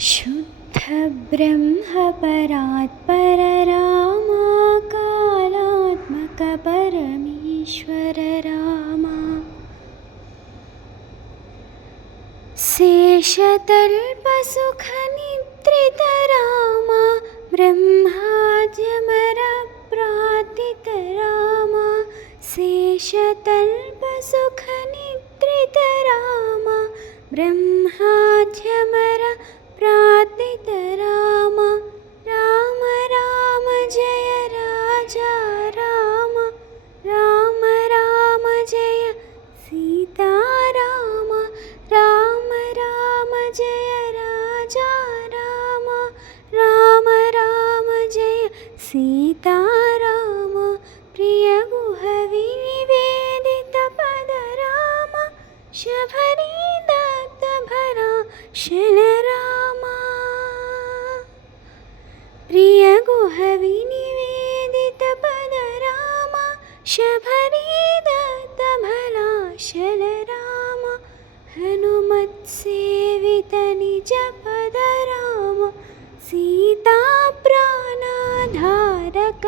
शुद्धब्रह्मपरात्पर रामा कालात्मक परमेश्वर रामा शेषतल्पसुखनिद्रित रामा ब्रह्माद्यमरप्रार्थित रामा शेषतल्पसुखनिद्रित रामा ब्रह्माद्यमरप्रार्थित रामा राम राम जय राजा राम राम राम जय सीता राम राम राम जय राजा राम राम राम जय सीता राम प्रिय गुह विनिवेदित पद राम शबरी दत्त भरा शन रामा प्रिय गुह विनिवेदित पद राम शबरी दत्त भला शन राम हनुमत् सेवित निज पद राम सीता प्राणधारक